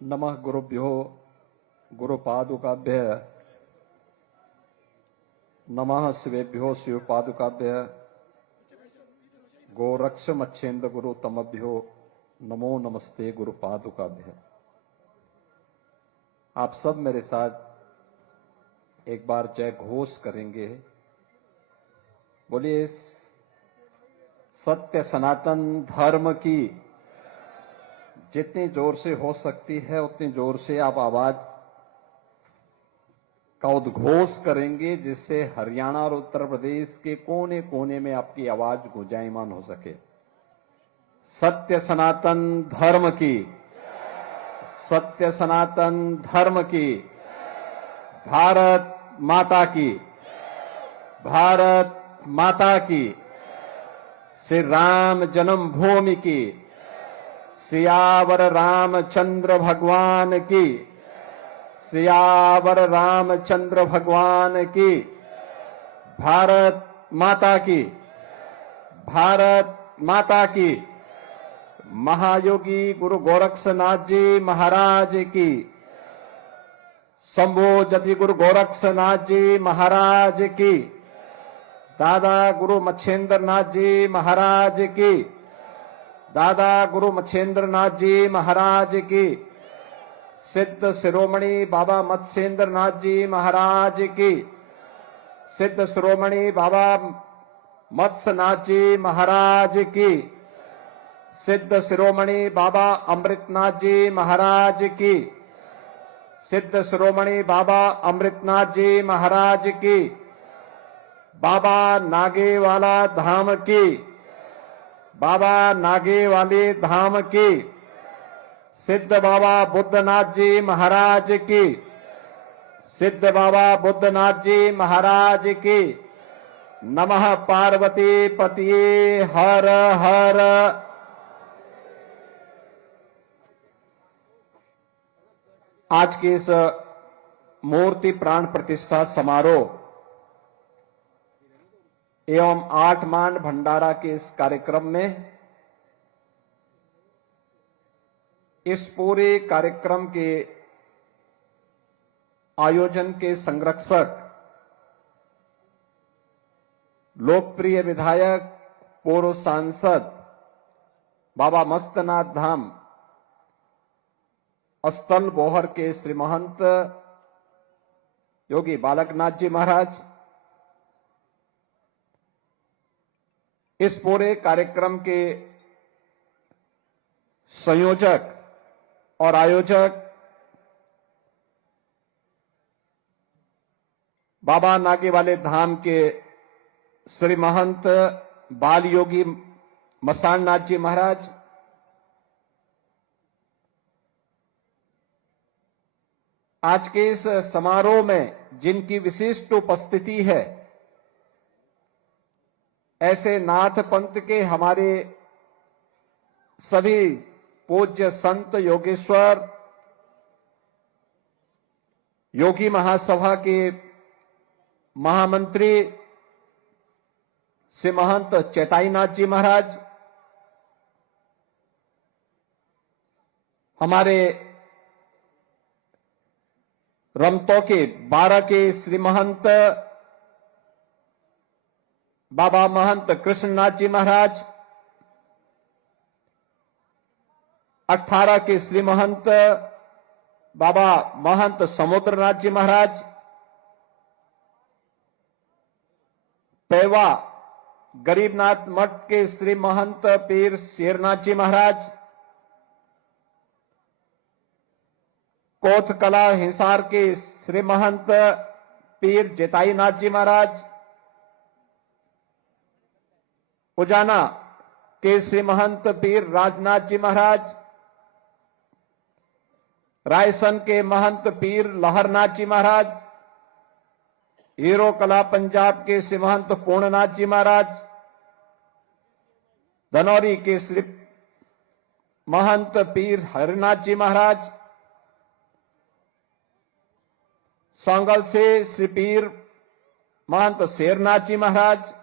नमः गुरुभ्यो गुरुपादुकाभ्य नमः शिवेभ्यो शिवपादुकाभ्य गोरक्ष मच्छेन्द्र गुरु तमभ्यो नमो नमस्ते गुरुपादुकाभ्य। आप सब मेरे साथ एक बार जय घोष करेंगे। बोलिए सत्य सनातन धर्म की। जितनी जोर से हो सकती है उतनी जोर से आप आवाज का उद्घोष करेंगे, जिससे हरियाणा और उत्तर प्रदेश के कोने कोने में आपकी आवाज गुंजायमान हो सके। सत्य सनातन धर्म की, सत्य सनातन धर्म की। भारत माता की, भारत माता की। श्री राम जन्मभूमि की, सियावर रामचंद्र भगवान की, सियावर रामचंद्र भगवान की। भारत माता की, भारत माता की। महायोगी गुरु गोरक्षनाथ जी महाराज की, शंभो जति गुरु गोरक्षनाथ जी महाराज की। दादा गुरु मच्छेंद्र नाथ जी महाराज की, दादा गुरु मच्छेंद्र नाथ जी महाराज की। सिद्ध शिरोमणि बाबा मत्स्येंद्र नाथ जी महाराज की, सिद्ध शिरोमणि बाबा मत्स्यनाथ जी महाराज की। सिद्ध शिरोमणि बाबा अमृतनाथ जी महाराज की, सिद्ध शिरोमणि बाबा अमृतनाथ जी महाराज की। बाबा नागेवाला धाम की, बाबा नागेवाली धाम की। सिद्ध बाबा बुद्धनाथ जी महाराज की, सिद्ध बाबा बुद्धनाथ जी महाराज की। नमः पार्वती पतिये हर हर। आज के इस मूर्ति प्राण प्रतिष्ठा समारोह एवं 8 मान भंडारा के इस कार्यक्रम में, इस पूरे कार्यक्रम के आयोजन के संरक्षक लोकप्रिय विधायक पूर्व सांसद बाबा मस्तनाथ धाम अस्तल बोहर के श्री महंत योगी बालकनाथ जी महाराज, इस पूरे कार्यक्रम के संयोजक और आयोजक बाबा नागेवाले धाम के श्री महंत बाल योगी मसान नाथ जी महाराज, आज के इस समारोह में जिनकी विशिष्ट उपस्थिति है, ऐसे नाथ पंथ के हमारे सभी पूज्य संत योगेश्वर योगी महासभा के महामंत्री श्री महंत चैताईनाथ जी महाराज, हमारे रमतो के 12 के श्री महंत बाबा महंत कृष्णनाथ जी महाराज, 18 के श्री महंत बाबा महंत समुद्रनाथ जी महाराज, पेवा गरीबनाथ मठ के श्री महंत पीर शेरनाथ जी महाराज, कोथकला हिसार के श्री महंत पीर जेताईनाथ जी महाराज, उजाना के श्री महंत पीर राजनाथ जी महाराज, रायसन के महंत पीर लहरनाथ जी महाराज, हीरो कला पंजाब के श्री महंत पूर्णनाथ जी महाराज, धनौरी के श्री महंत पीर हरिनाथ जी महाराज, सांगल से श्री पीर महंत शेरनाथ जी महाराज,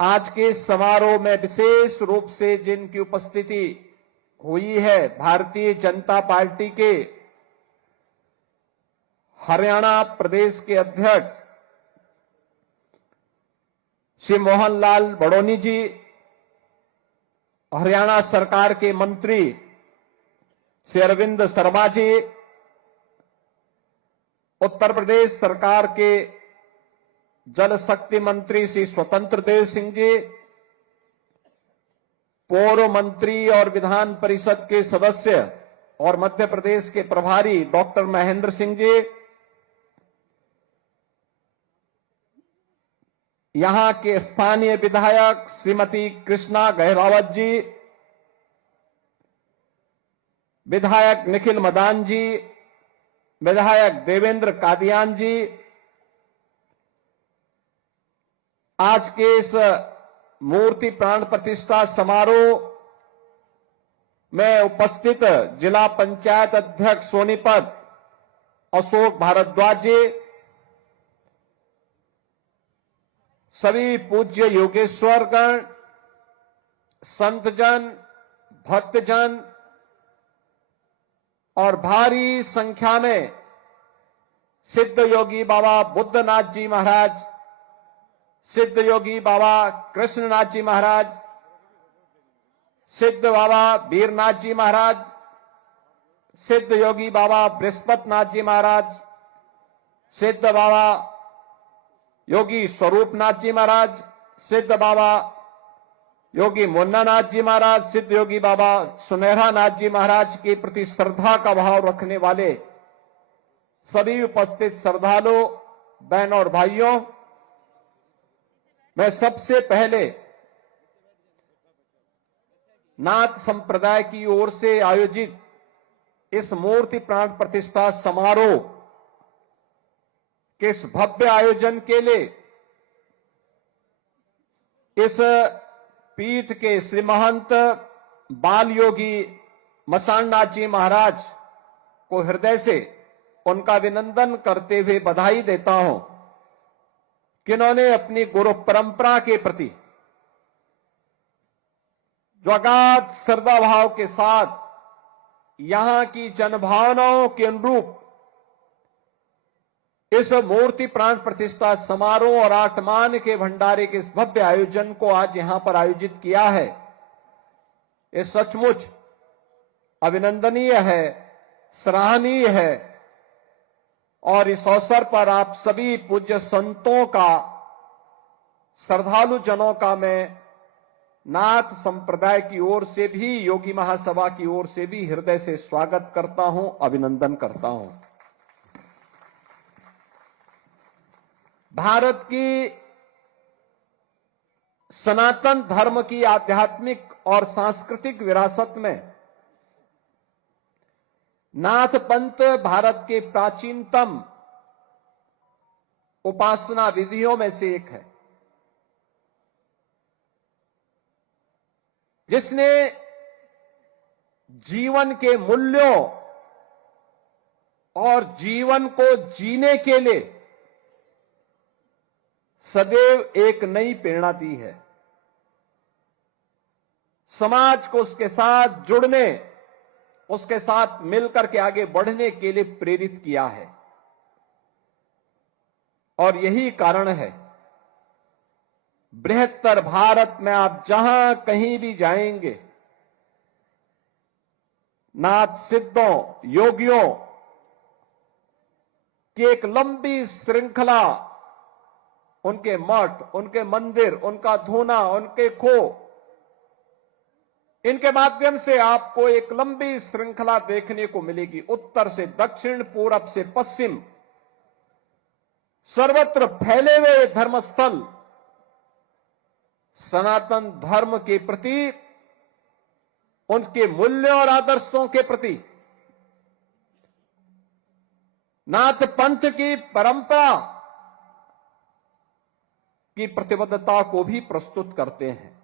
आज के समारोह में विशेष रूप से जिनकी उपस्थिति हुई है भारतीय जनता पार्टी के हरियाणा प्रदेश के अध्यक्ष श्री मोहनलाल बड़ोनी जी, हरियाणा सरकार के मंत्री श्री अरविंद शर्मा जी, उत्तर प्रदेश सरकार के जल शक्ति मंत्री श्री स्वतंत्र देव सिंह जी, पूर्व मंत्री और विधान परिषद के सदस्य और मध्य प्रदेश के प्रभारी डॉक्टर महेंद्र सिंह जी, यहां के स्थानीय विधायक श्रीमती कृष्णा गहरावत जी, विधायक निखिल मदान जी, विधायक देवेंद्र कादियान जी, आज के इस मूर्ति प्राण प्रतिष्ठा समारोह में उपस्थित जिला पंचायत अध्यक्ष सोनीपत अशोक भारद्वाज जी, सभी पूज्य योगेश्वरगण, संतजन, भक्तजन और भारी संख्या में सिद्ध योगी बाबा बुद्धनाथ जी महाराज, सिद्ध योगी बाबा कृष्णनाथ जी महाराज, सिद्ध बाबा वीरनाथ जी महाराज, सिद्ध योगी बाबा बृहस्पतिनाथ जी महाराज, सिद्ध बाबा योगी स्वरूपनाथ जी महाराज, सिद्ध बाबा योगी मुन्नानाथ जी महाराज, सिद्ध योगी बाबा सुनहरा नाथ जी महाराज के प्रति श्रद्धा का भाव रखने वाले सभी उपस्थित श्रद्धालु बहनों और भाइयों, मैं सबसे पहले नाथ संप्रदाय की ओर से आयोजित इस मूर्ति प्राण प्रतिष्ठा समारोह के इस भव्य आयोजन के लिए इस पीठ के श्री महंत बाल योगी मसाणनाथ जी महाराज को हृदय से उनका अभिनंदन करते हुए बधाई देता हूं कि उन्होंने अपनी गुरु परंपरा के प्रति जो अगाध श्रद्धा भाव के साथ यहां की जनभावनाओं के अनुरूप इस मूर्ति प्राण प्रतिष्ठा समारोह और आठमान के भंडारे के इस भव्य आयोजन को आज यहां पर आयोजित किया है, ये सचमुच अभिनंदनीय है, सराहनीय है। और इस अवसर पर आप सभी पूज्य संतों का, श्रद्धालु जनों का मैं नाथ संप्रदाय की ओर से भी, योगी महासभा की ओर से भी हृदय से स्वागत करता हूं, अभिनंदन करता हूं। भारत की सनातन धर्म की आध्यात्मिक और सांस्कृतिक विरासत में नाथ पंथ भारत के प्राचीनतम उपासना विधियों में से एक है, जिसने जीवन के मूल्यों और जीवन को जीने के लिए सदैव एक नई प्रेरणा दी है, समाज को उसके साथ जुड़ने, उसके साथ मिलकर के आगे बढ़ने के लिए प्रेरित किया है। और यही कारण है बृहत्तर भारत में आप जहां कहीं भी जाएंगे, नाथ सिद्धों, योगियों की एक लंबी श्रृंखला, उनके मठ, उनके मंदिर, उनका धूना, उनके खो, इनके माध्यम से आपको एक लंबी श्रृंखला देखने को मिलेगी। उत्तर से दक्षिण, पूरब से पश्चिम, सर्वत्र फैले हुए धर्मस्थल सनातन धर्म के प्रति, उनके मूल्यों और आदर्शों के प्रति, नाथ पंथ की परंपरा की प्रतिबद्धता को भी प्रस्तुत करते हैं।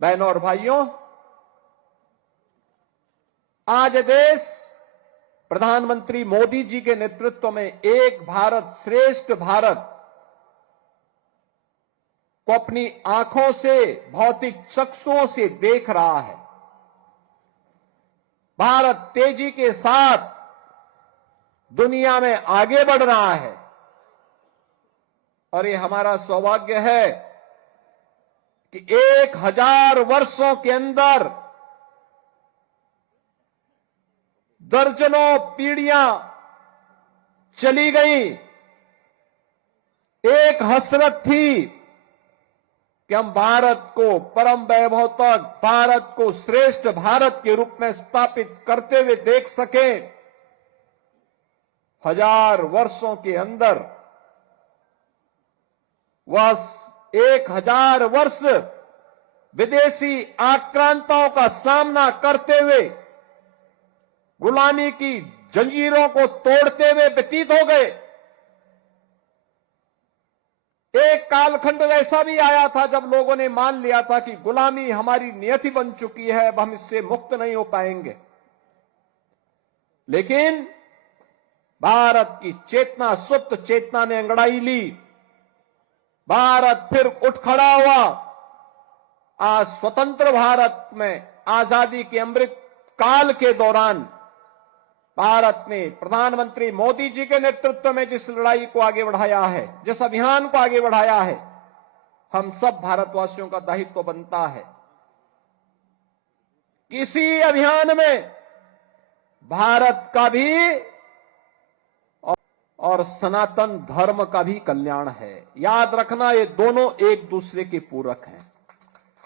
बहनों और भाइयों, आज देश प्रधानमंत्री मोदी जी के नेतृत्व में एक भारत श्रेष्ठ भारत को अपनी आंखों से, भौतिक चक्षुओं से देख रहा है। भारत तेजी के साथ दुनिया में आगे बढ़ रहा है और ये हमारा सौभाग्य है कि 1000 वर्षों के अंदर दर्जनों पीढ़ियां चली गई। एक हसरत थी कि हम भारत को परम वैभव तक, भारत को श्रेष्ठ भारत के रूप में स्थापित करते हुए देख सके। 1000 वर्षों के अंदर वह 1000 वर्ष विदेशी आक्रांताओं का सामना करते हुए, गुलामी की जंजीरों को तोड़ते हुए व्यतीत हो गए। एक कालखंड ऐसा भी आया था जब लोगों ने मान लिया था कि गुलामी हमारी नियति बन चुकी है, अब हम इससे मुक्त नहीं हो पाएंगे। लेकिन भारत की चेतना, सुप्त चेतना ने अंगड़ाई ली। भारत फिर उठ खड़ा हुआ। आज स्वतंत्र भारत में आजादी के अमृत काल के दौरान भारत ने प्रधानमंत्री मोदी जी के नेतृत्व में जिस लड़ाई को आगे बढ़ाया है, जिस अभियान को आगे बढ़ाया है, हम सब भारतवासियों का दायित्व बनता है। किसी अभियान में भारत का भी और सनातन धर्म का भी कल्याण है। याद रखना, ये दोनों एक दूसरे के पूरक हैं।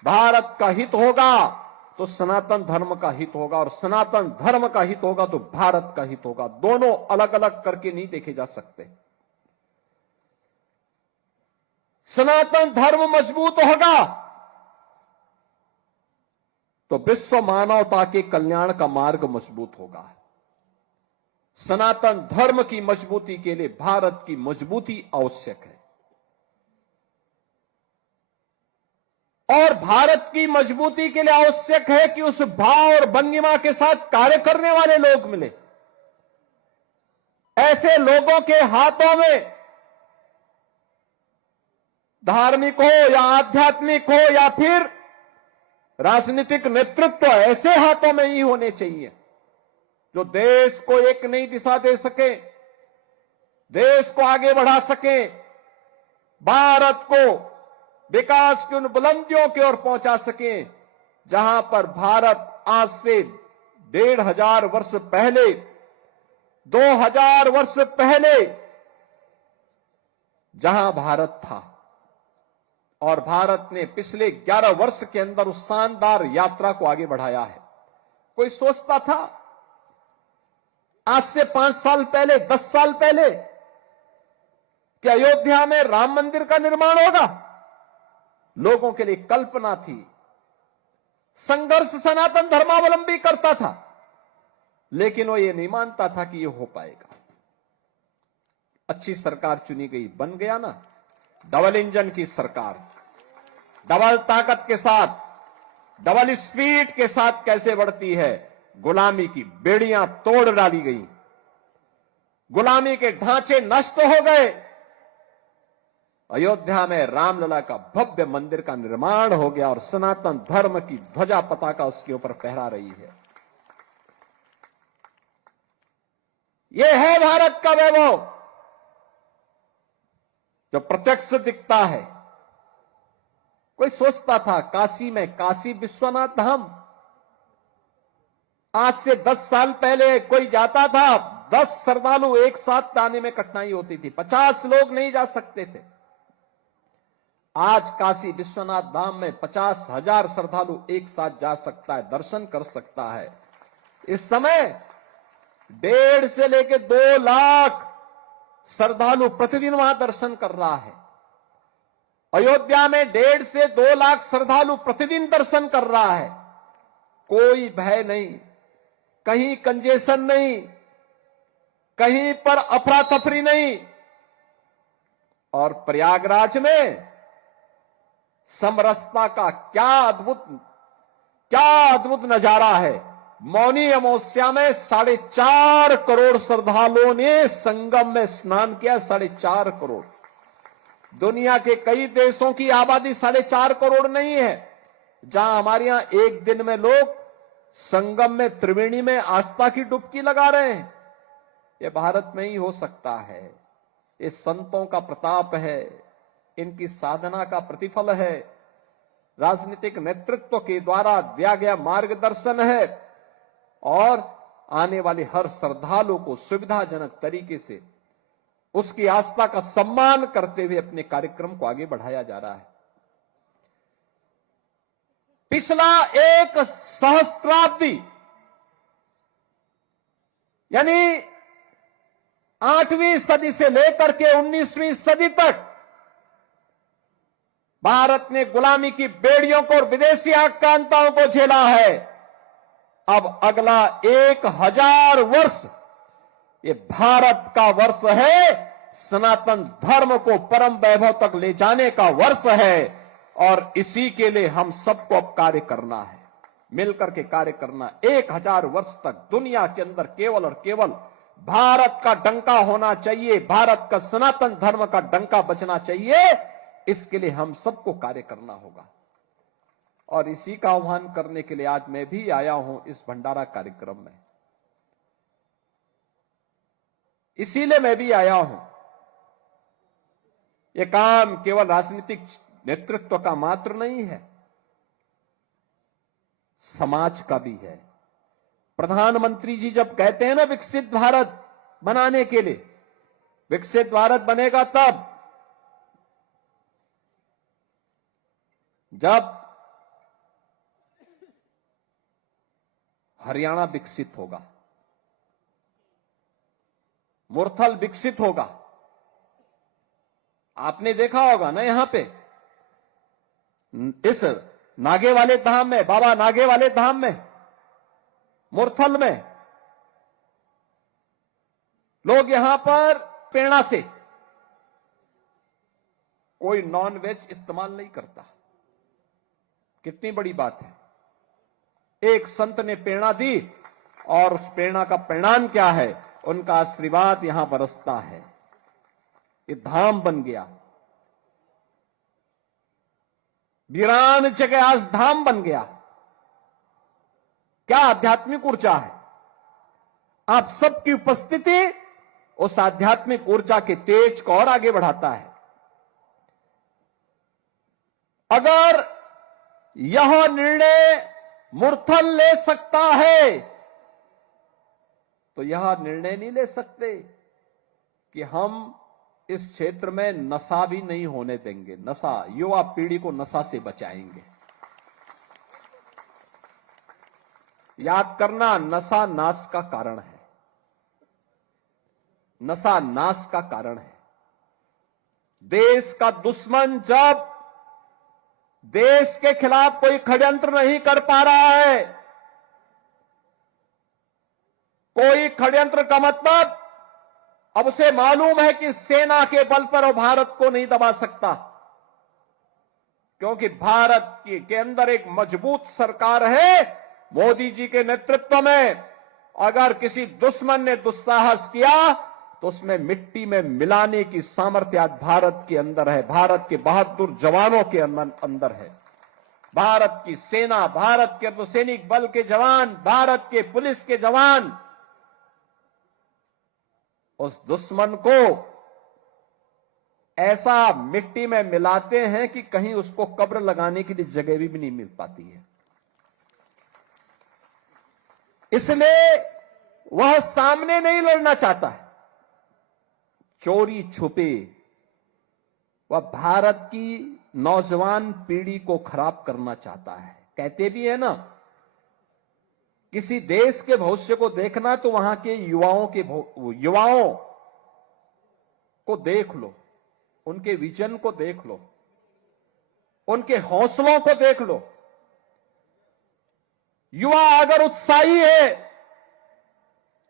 भारत का हित होगा तो सनातन धर्म का हित होगा, और सनातन धर्म का हित होगा तो भारत का हित होगा। दोनों अलग अलग करके नहीं देखे जा सकते। सनातन धर्म मजबूत होगा तो विश्व मानवता के कल्याण का मार्ग मजबूत होगा। सनातन धर्म की मजबूती के लिए भारत की मजबूती आवश्यक है, और भारत की मजबूती के लिए आवश्यक है कि उस भाव और भंगिमा के साथ कार्य करने वाले लोग मिले। ऐसे लोगों के हाथों में, धार्मिक हो या आध्यात्मिक हो या फिर राजनीतिक नेतृत्व, ऐसे हाथों में ही होने चाहिए जो देश को एक नई दिशा दे सके, देश को आगे बढ़ा सके, भारत को विकास की उन बुलंदियों की ओर पहुंचा सके जहां पर भारत आज से 1500 वर्ष पहले, 2000 वर्ष पहले जहां भारत था। और भारत ने पिछले 11 वर्ष के अंदर उस शानदार यात्रा को आगे बढ़ाया है। कोई सोचता था आज से 5 साल पहले, 10 साल पहले कि अयोध्या में राम मंदिर का निर्माण होगा? लोगों के लिए कल्पना थी। संघर्ष सनातन धर्मावलंबी करता था, लेकिन वो ये नहीं मानता था कि ये हो पाएगा। अच्छी सरकार चुनी गई, बन गया ना डबल इंजन की सरकार, डबल ताकत के साथ, डबल स्पीड के साथ कैसे बढ़ती है। गुलामी की बेड़ियां तोड़ डाली गई, गुलामी के ढांचे नष्ट हो गए। अयोध्या में रामलला का भव्य मंदिर का निर्माण हो गया और सनातन धर्म की ध्वजा पताका उसके ऊपर फहरा रही है। यह है भारत का वैभव जो प्रत्यक्ष दिखता है। कोई सोचता था काशी में, काशी विश्वनाथ धाम, आज से 10 साल पहले कोई जाता था, 10 श्रद्धालु एक साथ आने में कठिनाई होती थी, 50 लोग नहीं जा सकते थे। आज काशी विश्वनाथ धाम में 50,000 श्रद्धालु एक साथ जा सकता है, दर्शन कर सकता है। इस समय 1.5 से लेकर 2 लाख श्रद्धालु प्रतिदिन वहां दर्शन कर रहा है। अयोध्या में 1.5 से 2 लाख श्रद्धालु प्रतिदिन दर्शन कर रहा है। कोई भय नहीं, कहीं कंजेशन नहीं, कहीं पर अफरा तफरी नहीं। और प्रयागराज में समरसता का क्या अद्भुत नजारा है। मौनी अमावस्या में 4.5 करोड़ श्रद्धालुओं ने संगम में स्नान किया। 4.5 करोड़। दुनिया के कई देशों की आबादी 4.5 करोड़ नहीं है। जहां हमारे यहां एक दिन में लोग संगम में, त्रिवेणी में आस्था की डुबकी लगा रहे हैं। ये भारत में ही हो सकता है। ये संतों का प्रताप है, इनकी साधना का प्रतिफल है, राजनीतिक नेतृत्व के द्वारा दिया गया मार्गदर्शन है और आने वाले हर श्रद्धालु को सुविधाजनक तरीके से उसकी आस्था का सम्मान करते हुए अपने कार्यक्रम को आगे बढ़ाया जा रहा है। पिछला एक सहस्त्राब्दी यानी 8वीं सदी से लेकर के 19वीं सदी तक भारत ने गुलामी की बेड़ियों को और विदेशी आक्रांताओं को झेला है। अब अगला 1000 वर्ष ये भारत का वर्ष है, सनातन धर्म को परम वैभव तक ले जाने का वर्ष है और इसी के लिए हम सबको अब कार्य करना है, मिलकर के कार्य करना। 1000 वर्ष तक दुनिया के अंदर केवल और केवल भारत का डंका होना चाहिए, भारत का सनातन धर्म का डंका बचना चाहिए। इसके लिए हम सबको कार्य करना होगा और इसी का आह्वान करने के लिए आज मैं भी आया हूं इस भंडारा कार्यक्रम में। इसीलिए मैं भी आया हूं। यह काम केवल राजनीतिक नेतृत्व का मात्र नहीं है, समाज का भी है। प्रधानमंत्री जी जब कहते हैं ना विकसित भारत बनाने के लिए, विकसित भारत बनेगा तब जब हरियाणा विकसित होगा, मुरथल विकसित होगा। आपने देखा होगा ना यहां पे इस नागे वाले धाम में, बाबा नागे वाले धाम में, मुरथल में लोग यहां पर प्रेरणा से कोई नॉन वेज इस्तेमाल नहीं करता। कितनी बड़ी बात है। एक संत ने प्रेरणा दी और उस प्रेरणा का परिणाम क्या है? उनका आशीर्वाद यहां बरसता है। ये धाम बन गया, वीरान जगह आज धाम बन गया। क्या आध्यात्मिक ऊर्जा है। आप सबकी उपस्थिति उस आध्यात्मिक ऊर्जा के तेज को और आगे बढ़ाता है। अगर यह निर्णय मुरथल ले सकता है तो यह निर्णय नहीं ले सकते कि हम इस क्षेत्र में नशा भी नहीं होने देंगे। नशा, युवा पीढ़ी को नशा से बचाएंगे। याद करना, नशा नाश का कारण है। नशा नाश का कारण है। देश का दुश्मन जब देश के खिलाफ कोई षड्यंत्र नहीं कर पा रहा है, कोई षड्यंत्र का मतलब अब उसे मालूम है कि सेना के बल पर वो भारत को नहीं दबा सकता, क्योंकि भारत के अंदर एक मजबूत सरकार है मोदी जी के नेतृत्व में। अगर किसी दुश्मन ने दुस्साहस किया तो उसमें मिट्टी में मिलाने की सामर्थ्य आज भारत के अंदर है, भारत के बहादुर जवानों के अंदर है। भारत की सेना, भारत के अर्धसैनिक बल के जवान, भारत के पुलिस के जवान उस दुश्मन को ऐसा मिट्टी में मिलाते हैं कि कहीं उसको कब्र लगाने के लिए जगह भी नहीं मिल पाती है। इसलिए वह सामने नहीं लड़ना चाहता है, चोरी छुपे वह भारत की नौजवान पीढ़ी को खराब करना चाहता है। कहते भी है ना, किसी देश के भविष्य को देखना तो वहां के युवाओं को देख लो, उनके विजन को देख लो, उनके हौसलों को देख लो। युवा अगर उत्साही है,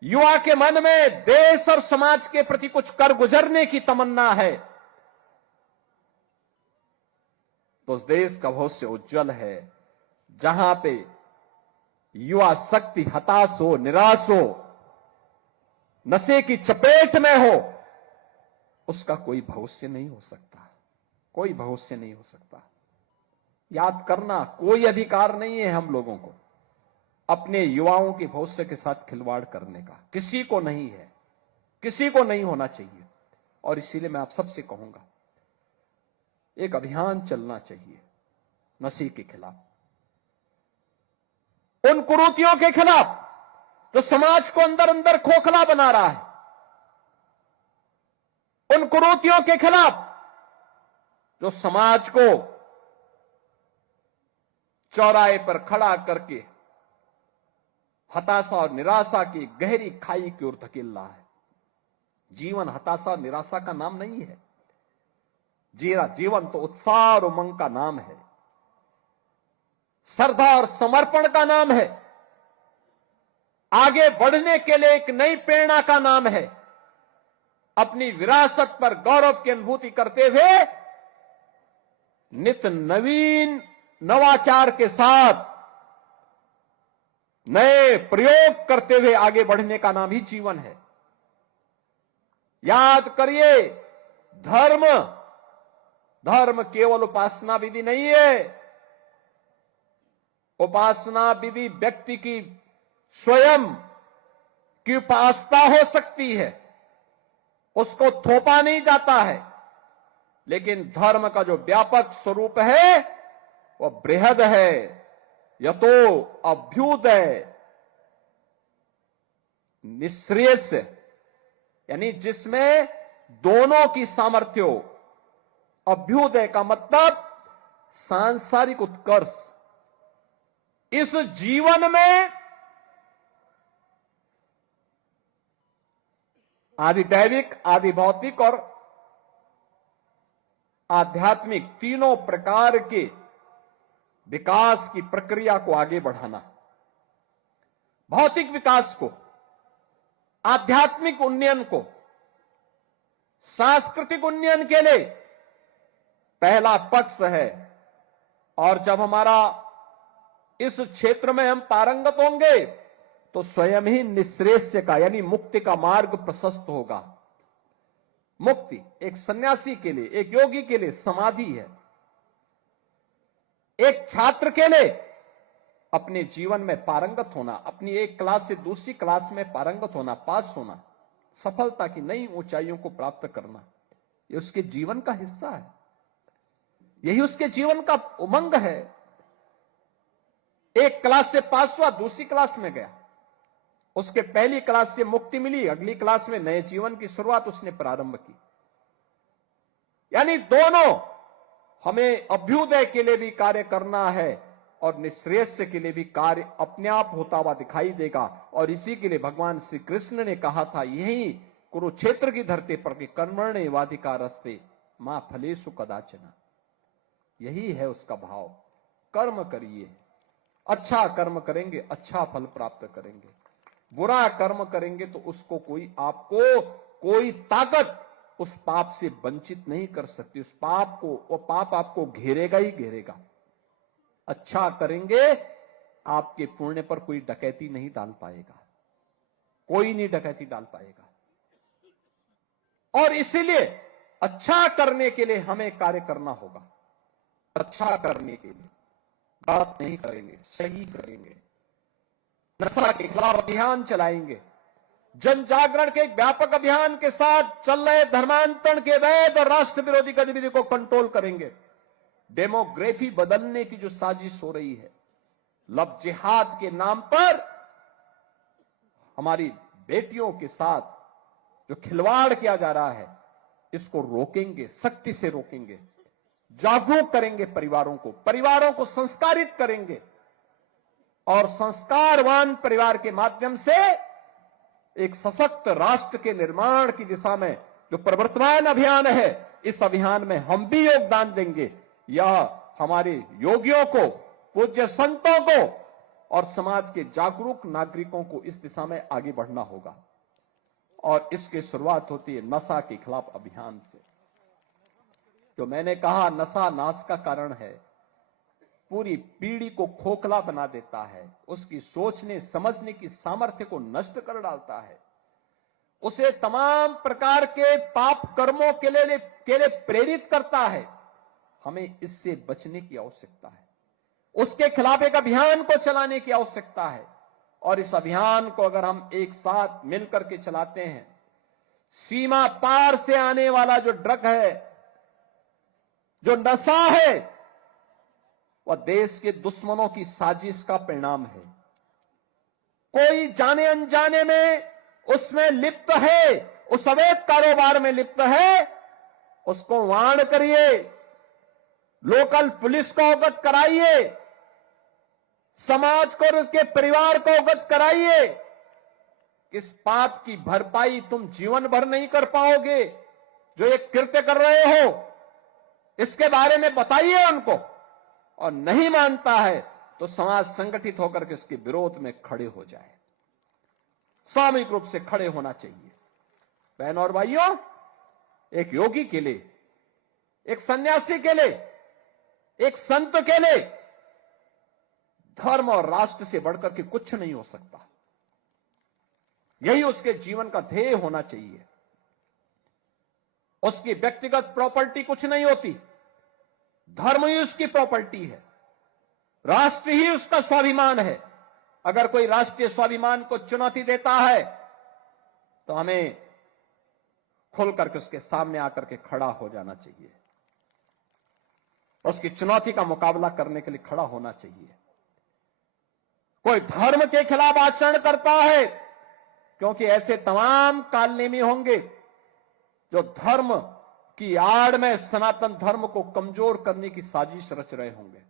युवा के मन में देश और समाज के प्रति कुछ कर गुजरने की तमन्ना है, तो उस देश का भविष्य उज्जवल है। जहां पे युवा शक्ति हताश हो, निराश हो, नशे की चपेट में हो, उसका कोई भविष्य नहीं हो सकता, कोई भविष्य नहीं हो सकता। याद करना, कोई अधिकार नहीं है हम लोगों को अपने युवाओं के भविष्य के साथ खिलवाड़ करने का किसी को नहीं है, किसी को नहीं होना चाहिए। और इसीलिए मैं आप सबसे कहूंगा, एक अभियान चलना चाहिए नशे के खिलाफ, उन कुरीतियों के खिलाफ जो समाज को अंदर अंदर खोखला बना रहा है, उन कुरीतियों के खिलाफ जो समाज को चौराहे पर खड़ा करके हताशा और निराशा की गहरी खाई की ओर धकेल रहा है। जीवन हताशा और निराशा का नाम नहीं है, जीवन तो उत्साह और उमंग का नाम है, श्रद्धा और समर्पण का नाम है, आगे बढ़ने के लिए एक नई प्रेरणा का नाम है, अपनी विरासत पर गौरव की अनुभूति करते हुए नित नवीन नवाचार के साथ नए प्रयोग करते हुए आगे बढ़ने का नाम ही जीवन है। याद करिए, धर्म केवल उपासना विधि नहीं है। उपासना विधि व्यक्ति की स्वयं की उपासना हो सकती है, उसको थोपा नहीं जाता है, लेकिन धर्म का जो व्यापक स्वरूप है वह बृहद है, यतो अभ्युदय निःश्रेयस, यानी जिसमें दोनों की सामर्थ्य हो। अभ्युदय का मतलब सांसारिक उत्कर्ष। इस जीवन में आदि दैविक, आदि भौतिक और आध्यात्मिक तीनों प्रकार के विकास की प्रक्रिया को आगे बढ़ाना, भौतिक विकास को, आध्यात्मिक उन्नयन को, सांस्कृतिक उन्नयन के लिए पहला पक्ष है। और जब हमारा इस क्षेत्र में हम पारंगत होंगे तो स्वयं ही निःश्रेयस्य का यानी मुक्ति का मार्ग प्रशस्त होगा। मुक्ति एक सन्यासी के लिए, एक योगी के लिए समाधि है। एक छात्र के लिए अपने जीवन में पारंगत होना, अपनी एक क्लास से दूसरी क्लास में पारंगत होना, पास होना, सफलता की नई ऊंचाइयों को प्राप्त करना, ये उसके जीवन का हिस्सा है, यही उसके जीवन का उमंग है। एक क्लास से पास हुआ, दूसरी क्लास में गया, उसके पहली क्लास से मुक्ति मिली, अगली क्लास में नए जीवन की शुरुआत उसने प्रारंभ की। यानी दोनों, हमें अभ्युदय के लिए भी कार्य करना है और निःश्रेयस्य के लिए भी कार्य अपने आप होता हुआ दिखाई देगा। और इसी के लिए भगवान श्री कृष्ण ने कहा था, यही कुरुक्षेत्र की धरती पर कि कर्मण्येवाधिकारस्ते मां फलेषु कदाचन, यही है उसका भाव। कर्म करिए, अच्छा कर्म करेंगे अच्छा फल प्राप्त करेंगे, बुरा कर्म करेंगे तो उसको आपको कोई ताकत उस पाप से वंचित नहीं कर सकती। उस पाप को, वो पाप आपको घेरेगा ही घेरेगा। अच्छा करेंगे, आपके पुण्य पर कोई डकैती नहीं डाल पाएगा, कोई नहीं डकैती डाल पाएगा। और इसीलिए अच्छा करने के लिए हमें कार्य करना होगा। अच्छा करने के लिए गलत नहीं करेंगे, सही करेंगे, नशा के खिलाफ अभियान चलाएंगे, जन जागरण के एक व्यापक अभियान के साथ चल रहे धर्मांतरण के वैध और राष्ट्र विरोधी गतिविधि को कंट्रोल करेंगे। डेमोग्राफी बदलने की जो साजिश हो रही है, लव जिहाद के नाम पर हमारी बेटियों के साथ जो खिलवाड़ किया जा रहा है, इसको रोकेंगे, सख्ती से रोकेंगे, जागरूक करेंगे परिवारों को संस्कारित करेंगे और संस्कारवान परिवार के माध्यम से एक सशक्त राष्ट्र के निर्माण की दिशा में जो प्रवर्तमान अभियान है, इस अभियान में हम भी योगदान देंगे। यह हमारे योगियों को, पूज्य संतों को और समाज के जागरूक नागरिकों को इस दिशा में आगे बढ़ना होगा। और इसकी शुरुआत होती है नशा के खिलाफ अभियान से। जो मैंने कहा, नशा नाश का कारण है, पूरी पीढ़ी को खोखला बना देता है, उसकी सोचने समझने की सामर्थ्य को नष्ट कर डालता है, उसे तमाम प्रकार के पाप कर्मों के लिए प्रेरित करता है। हमें इससे बचने की आवश्यकता है, उसके खिलाफ एक अभियान को चलाने की आवश्यकता है। और इस अभियान को अगर हम एक साथ मिलकर के चलाते हैं, सीमा पार से आने वाला जो ड्रग है, जो नशा है, वह देश के दुश्मनों की साजिश का परिणाम है। कोई जाने अनजाने में उसमें लिप्त है, उस अवैध कारोबार में लिप्त है, उसको वार्न करिए, लोकल पुलिस को अवगत कराइए, समाज को और उसके परिवार को अवगत कराइए। इस पाप की भरपाई तुम जीवन भर नहीं कर पाओगे। जो ये कृत्य कर रहे हो, इसके बारे में बताइए उनको, और नहीं मानता है तो समाज संगठित होकर के इसके विरोध में खड़े हो जाए। सामूहिक रूप से खड़े होना चाहिए। बहन और भाइयों, एक योगी के लिए, एक सन्यासी के लिए, एक संत के लिए धर्म और राष्ट्र से बढ़कर के कुछ नहीं हो सकता। यही उसके जीवन का ध्येय होना चाहिए। उसकी व्यक्तिगत प्रॉपर्टी कुछ नहीं होती, धर्म ही उसकी प्रॉपर्टी है, राष्ट्र ही उसका स्वाभिमान है। अगर कोई राष्ट्रीय स्वाभिमान को चुनौती देता है तो हमें खुल करके उसके सामने आकर के खड़ा हो जाना चाहिए, उसकी चुनौती का मुकाबला करने के लिए खड़ा होना चाहिए। कोई धर्म के खिलाफ आचरण करता है, क्योंकि ऐसे तमाम कालनेमी होंगे जो धर्म की आड़ में सनातन धर्म को कमजोर करने की साजिश रच रहे होंगे।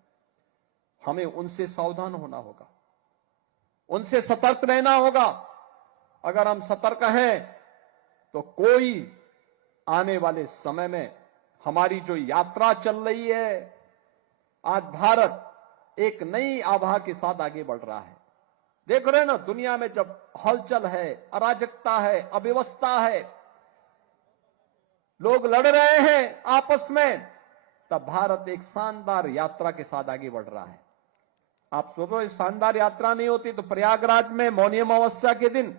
हमें उनसे सावधान होना होगा, उनसे सतर्क रहना होगा। अगर हम सतर्क हैं तो कोई आने वाले समय में हमारी जो यात्रा चल रही है, आज भारत एक नई आभा के साथ आगे बढ़ रहा है। देख रहे हैं ना, दुनिया में जब हलचल है, अराजकता है, अव्यवस्था है, लोग लड़ रहे हैं आपस में, तब भारत एक शानदार यात्रा के साथ आगे बढ़ रहा है। आप सोचो, इस शानदार यात्रा नहीं होती तो प्रयागराज में मौनी अमावस्या के दिन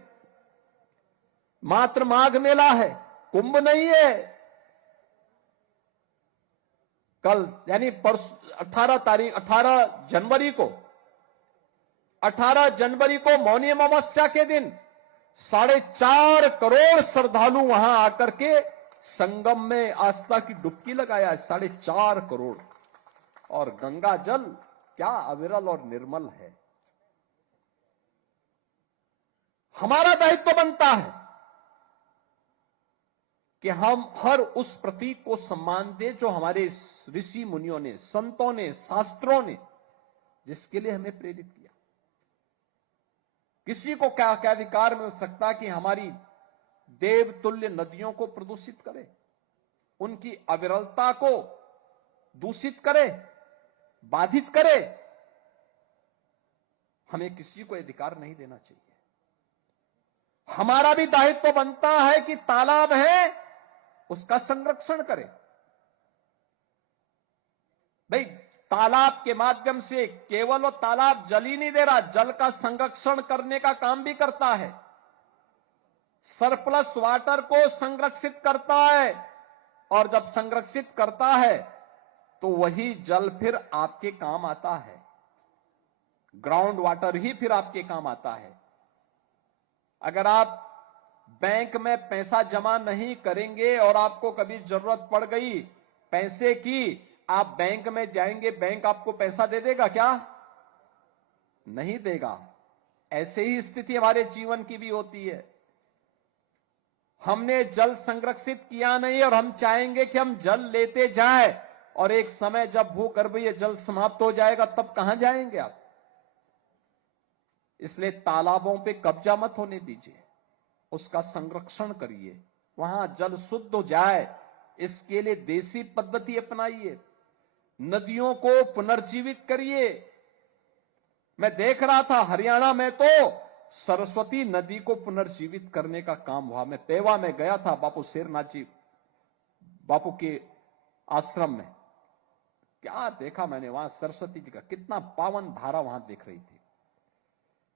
मात्र माघ मेला है, कुंभ नहीं है। कल यानी 18 जनवरी को मौनी अमावस्या के दिन 4.5 करोड़ श्रद्धालु वहां आकर के संगम में आस्था की डुबकी लगाया। 4.5 करोड़। और गंगा जल क्या अविरल और निर्मल है। हमारा दायित्व बनता है कि हम हर उस प्रतीक को सम्मान दें जो हमारे ऋषि मुनियों ने, संतों ने, शास्त्रों ने जिसके लिए हमें प्रेरित किया। किसी को क्या क्या अधिकार मिल सकता कि हमारी देवतुल्य नदियों को प्रदूषित करे, उनकी अविरलता को दूषित करे, बाधित करे। हमें किसी को अधिकार नहीं देना चाहिए। हमारा भी दायित्व बनता है कि तालाब है उसका संरक्षण करें। भाई, तालाब के माध्यम से केवल वो तालाब जल ही नहीं दे रहा, जल का संरक्षण करने का काम भी करता है, सरप्लस वाटर को संरक्षित करता है। और जब संरक्षित करता है तो वही जल फिर आपके काम आता है, ग्राउंड वाटर ही फिर आपके काम आता है। अगर आप बैंक में पैसा जमा नहीं करेंगे और आपको कभी जरूरत पड़ गई पैसे की, आप बैंक में जाएंगे, बैंक आपको पैसा दे देगा क्या? नहीं देगा। ऐसे ही स्थिति हमारे जीवन की भी होती है। हमने जल संरक्षित किया नहीं और हम चाहेंगे कि हम जल लेते जाएं, और एक समय जब भूगर्भीय जल समाप्त हो जाएगा तब कहां जाएंगे आप? इसलिए तालाबों पे कब्जा मत होने दीजिए, उसका संरक्षण करिए, वहां जल शुद्ध हो जाए, इसके लिए देसी पद्धति अपनाइए, नदियों को पुनर्जीवित करिए। मैं देख रहा था हरियाणा में तो सरस्वती नदी को पुनर्जीवित करने का काम हुआ। मैं पेवा में गया था, बापू शेरनाथ जी बापू के आश्रम में। क्या देखा मैंने वहां, सरस्वती जी का कितना पावन धारा वहां देख रही थी।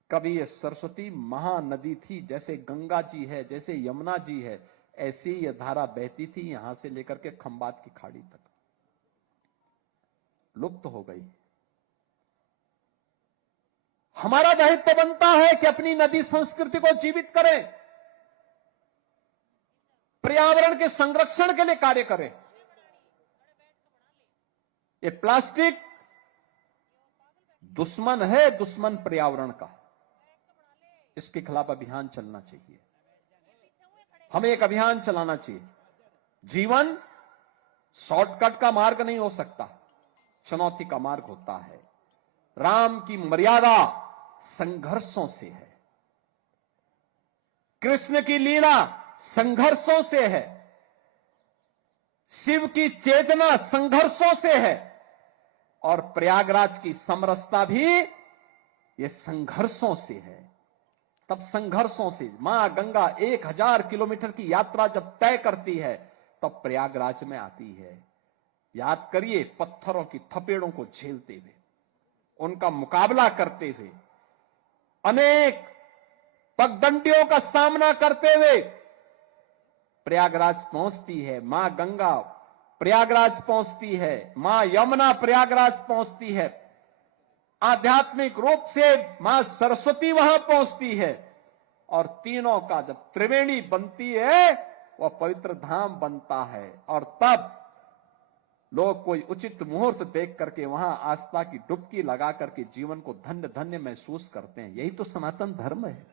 कभी ये सरस्वती महानदी थी, जैसे गंगा जी है, जैसे यमुना जी है, ऐसी ये धारा बहती थी यहां से लेकर के खंबात की खाड़ी तक, लुप्त हो गई। हमारा दायित्व बनता है कि अपनी नदी संस्कृति को जीवित करें, पर्यावरण के संरक्षण के लिए कार्य करें। ये प्लास्टिक दुश्मन है, दुश्मन पर्यावरण का। इसके खिलाफ अभियान चलना चाहिए, हमें एक अभियान चलाना चाहिए। जीवन शॉर्टकट का मार्ग नहीं हो सकता, चुनौती का मार्ग होता है। राम की मर्यादा संघर्षों से है, कृष्ण की लीला संघर्षों से है, शिव की चेतना संघर्षों से है, और प्रयागराज की समरसता भी ये संघर्षों से है। तब संघर्षों से मां गंगा 1000 किलोमीटर की यात्रा जब तय करती है तब प्रयागराज में आती है। याद करिए, पत्थरों की थपेड़ों को झेलते हुए, उनका मुकाबला करते हुए, अनेक पगडंडियों का सामना करते हुए प्रयागराज पहुंचती है मां गंगा, प्रयागराज पहुंचती है मां यमुना, प्रयागराज पहुंचती है। आध्यात्मिक रूप से मां सरस्वती वहां पहुंचती है, और तीनों का जब त्रिवेणी बनती है वह पवित्र धाम बनता है। और तब लोग कोई उचित मुहूर्त देख करके वहां आस्था की डुबकी लगा करके जीवन को धन्य धन्य महसूस करते हैं। यही तो सनातन धर्म है,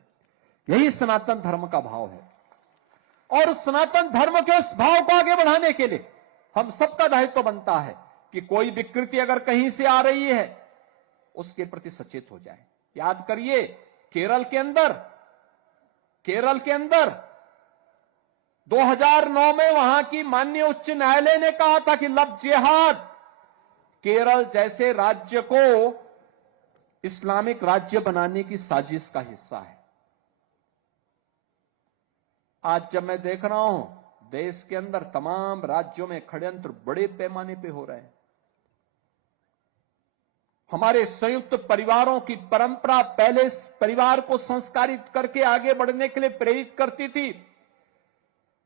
यही सनातन धर्म का भाव है। और उस सनातन धर्म के उस भाव को आगे बढ़ाने के लिए हम सबका दायित्व बनता है कि कोई विकृति अगर कहीं से आ रही है उसके प्रति सचेत हो जाए। याद करिए, केरल के अंदर 2009 में वहां की माननीय उच्च न्यायालय ने कहा था कि लव जिहाद केरल जैसे राज्य को इस्लामिक राज्य बनाने की साजिश का हिस्सा है। आज जब मैं देख रहा हूं देश के अंदर तमाम राज्यों में षड्यंत्र बड़े पैमाने पे हो रहे हैं। हमारे संयुक्त परिवारों की परंपरा पहले परिवार को संस्कारित करके आगे बढ़ने के लिए प्रेरित करती थी।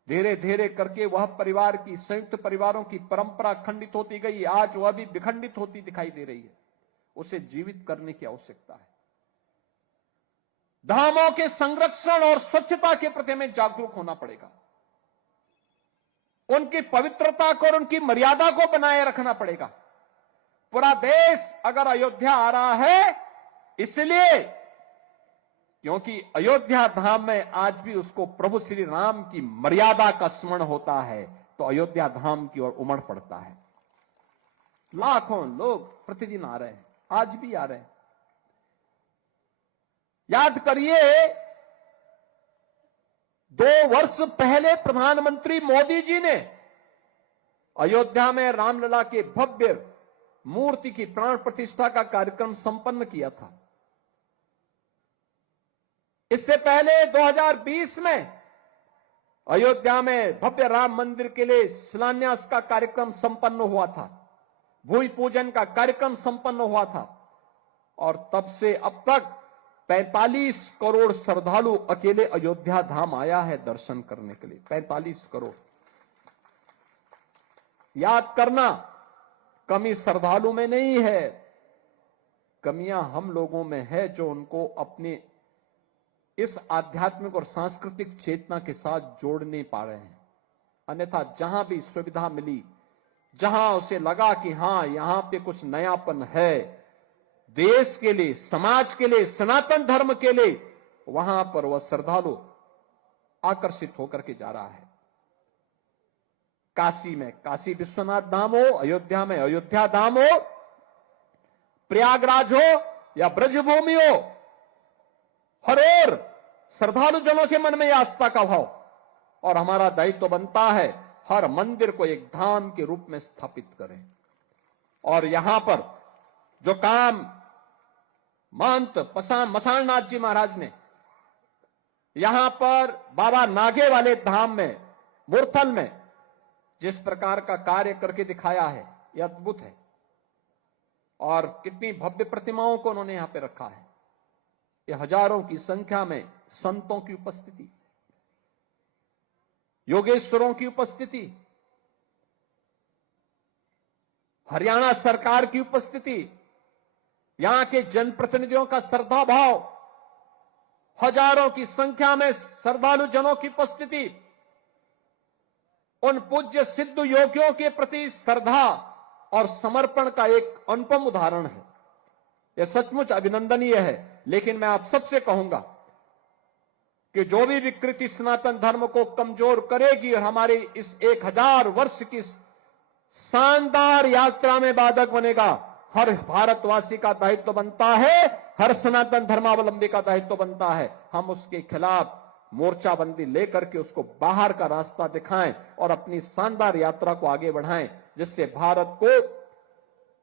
धीरे धीरे करके वह परिवार की, संयुक्त परिवारों की परंपरा खंडित होती गई। आज वह भी विखंडित होती दिखाई दे रही है। उसे जीवित करने की आवश्यकता है। धामों के संरक्षण और स्वच्छता के प्रति हमें जागरूक होना पड़ेगा। उनकी पवित्रता को और उनकी मर्यादा को बनाए रखना पड़ेगा। पूरा देश अगर अयोध्या आ रहा है इसलिए क्योंकि अयोध्या धाम में आज भी उसको प्रभु श्री राम की मर्यादा का स्मरण होता है, तो अयोध्या धाम की ओर उमड़ पड़ता है। लाखों लोग प्रतिदिन आ रहे हैं, आज भी आ रहे हैं। याद करिए, 2 वर्ष पहले प्रधानमंत्री मोदी जी ने अयोध्या में रामलला के भव्य मूर्ति की प्राण प्रतिष्ठा का कार्यक्रम संपन्न किया था। इससे पहले 2020 में अयोध्या में भव्य राम मंदिर के लिए शिलान्यास का कार्यक्रम संपन्न हुआ था, भूमि पूजन का कार्यक्रम संपन्न हुआ था। और तब से अब तक 45 करोड़ श्रद्धालु अकेले अयोध्या धाम आया है दर्शन करने के लिए। 45 करोड़। याद करना, कमी श्रद्धालु में नहीं है, कमियां हम लोगों में है जो उनको अपने इस आध्यात्मिक और सांस्कृतिक चेतना के साथ जोड़ नहीं पा रहे हैं। अन्यथा जहां भी सुविधा मिली, जहां उसे लगा कि हां यहां पे कुछ नयापन है देश के लिए, समाज के लिए, सनातन धर्म के लिए, वहां पर वह श्रद्धालु आकर्षित होकर के जा रहा है। काशी में काशी विश्वनाथ धाम हो, अयोध्या में अयोध्या धाम हो, प्रयागराज हो या ब्रजभूमि हो, हर ओर श्रद्धालु जनों के मन में आस्था का भाव। और हमारा दायित्व बनता है हर मंदिर को एक धाम के रूप में स्थापित करें। और यहां पर जो काम महंत मसाणनाथ जी महाराज ने यहां पर बाबा नागे वाले धाम में, मुरथल में जिस प्रकार का कार्य करके दिखाया है, यह अद्भुत है। और कितनी भव्य प्रतिमाओं को उन्होंने यहां पे रखा है। यह हजारों की संख्या में संतों की उपस्थिति, योगेश्वरों की उपस्थिति, हरियाणा सरकार की उपस्थिति, यहां के जनप्रतिनिधियों का श्रद्धा भाव, हजारों की संख्या में श्रद्धालु जनों की उपस्थिति, उन पूज्य सिद्ध योगियों के प्रति श्रद्धा और समर्पण का एक अनुपम उदाहरण है। यह सचमुच अभिनंदनीय है। लेकिन मैं आप सबसे कहूंगा कि जो भी विकृति सनातन धर्म को कमजोर करेगी और हमारी इस 1000 वर्ष की शानदार यात्रा में बाधक बनेगा, हर भारतवासी का दायित्व बनता है, हर सनातन धर्मावलंबी का दायित्व बनता है, हम उसके खिलाफ मोर्चाबंदी लेकर के उसको बाहर का रास्ता दिखाएं और अपनी शानदार यात्रा को आगे बढ़ाएं, जिससे भारत को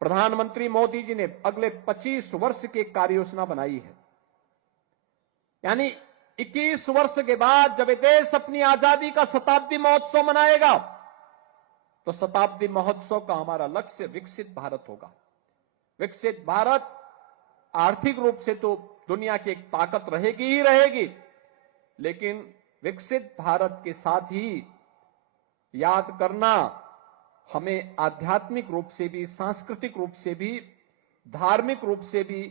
प्रधानमंत्री मोदी जी ने अगले 25 वर्ष की कार्य योजना बनाई है। यानी 21 वर्ष के बाद जब ये देश अपनी आजादी का शताब्दी महोत्सव मनाएगा, तो शताब्दी महोत्सव का हमारा लक्ष्य विकसित भारत होगा। विकसित भारत आर्थिक रूप से तो दुनिया की एक ताकत रहेगी ही रहेगी, लेकिन विकसित भारत के साथ ही याद करना हमें आध्यात्मिक रूप से भी, सांस्कृतिक रूप से भी, धार्मिक रूप से भी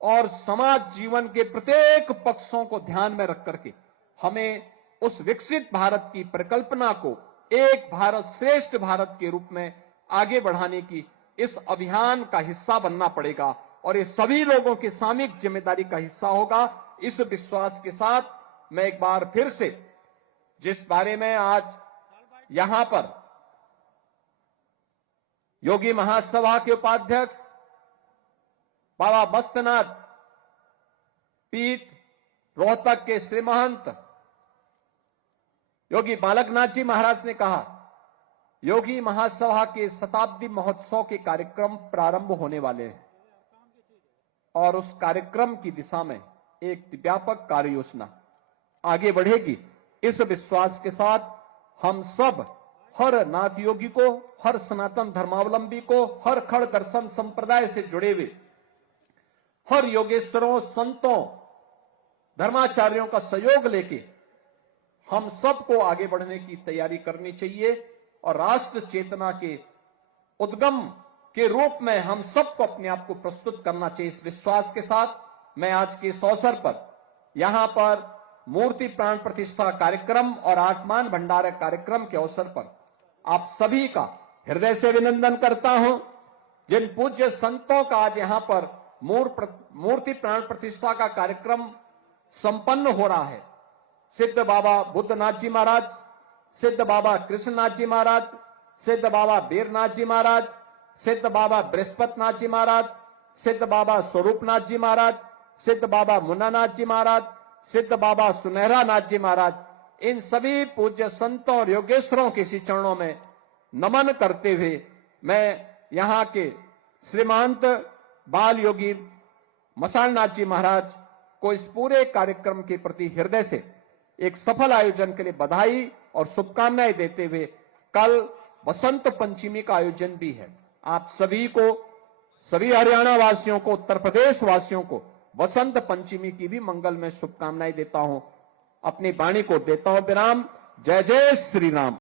और समाज जीवन के प्रत्येक पक्षों को ध्यान में रख करके हमें उस विकसित भारत की परिकल्पना को एक भारत श्रेष्ठ भारत के रूप में आगे बढ़ाने की इस अभियान का हिस्सा बनना पड़ेगा और ये सभी लोगों की सामूहिक जिम्मेदारी का हिस्सा होगा। इस विश्वास के साथ मैं एक बार फिर से जिस बारे में आज यहां पर योगी महासभा के उपाध्यक्ष बाबा बस्तनाथ पीठ रोहतक के श्री महंत योगी बालकनाथ जी महाराज ने कहा, योगी महासभा के शताब्दी महोत्सव के कार्यक्रम प्रारंभ होने वाले हैं और उस कार्यक्रम की दिशा में एक व्यापक कार्य योजना आगे बढ़ेगी। इस विश्वास के साथ हम सब हर नाथ योगी को, हर सनातन धर्मावलंबी को, हर खड़ दर्शन संप्रदाय से जुड़े हुए हर योगेश्वरों, संतों, धर्माचार्यों का सहयोग लेके हम सबको आगे बढ़ने की तैयारी करनी चाहिए और राष्ट्र चेतना के उद्गम के रूप में हम सबको अपने आप को प्रस्तुत करना चाहिए। इस विश्वास के साथ मैं आज के इस अवसर पर यहां पर मूर्ति प्राण प्रतिष्ठा कार्यक्रम और आत्मान भंडार कार्यक्रम के अवसर पर आप सभी का हृदय से अभिनंदन करता हूं। जिन पूज्य संतों का आज यहां पर मूर्ति प्राण प्रतिष्ठा का कार्यक्रम संपन्न हो रहा है, सिद्ध बाबा बुद्धनाथ जी महाराज, सिद्ध बाबा कृष्णनाथ जी महाराज, सिद्ध बाबा बीरनाथ जी महाराज, सिद्ध बाबा बृहस्पतिनाथ जी महाराज, सिद्ध बाबा स्वरूपनाथ जी महाराज, सिद्ध बाबा मुन्नानाथ जी महाराज, सिद्ध बाबा सुनहरा नाथ जी महाराज, इन सभी पूज्य संतों और योगेश्वरों के श्री चरणों में नमन करते हुए मैं यहां के श्रीमंत बाल योगी मसालनाथ जी महाराज को इस पूरे कार्यक्रम के प्रति हृदय से एक सफल आयोजन के लिए बधाई और शुभकामनाएं देते हुए कल बसंत पंचमी का आयोजन भी है। आप सभी को, सभी हरियाणा वासियों को, उत्तर प्रदेश वासियों को बसंत पंचमी की भी मंगल में शुभकामनाएं देता हूं। अपनी वाणी को देता हूं विराम। जय जय श्री राम।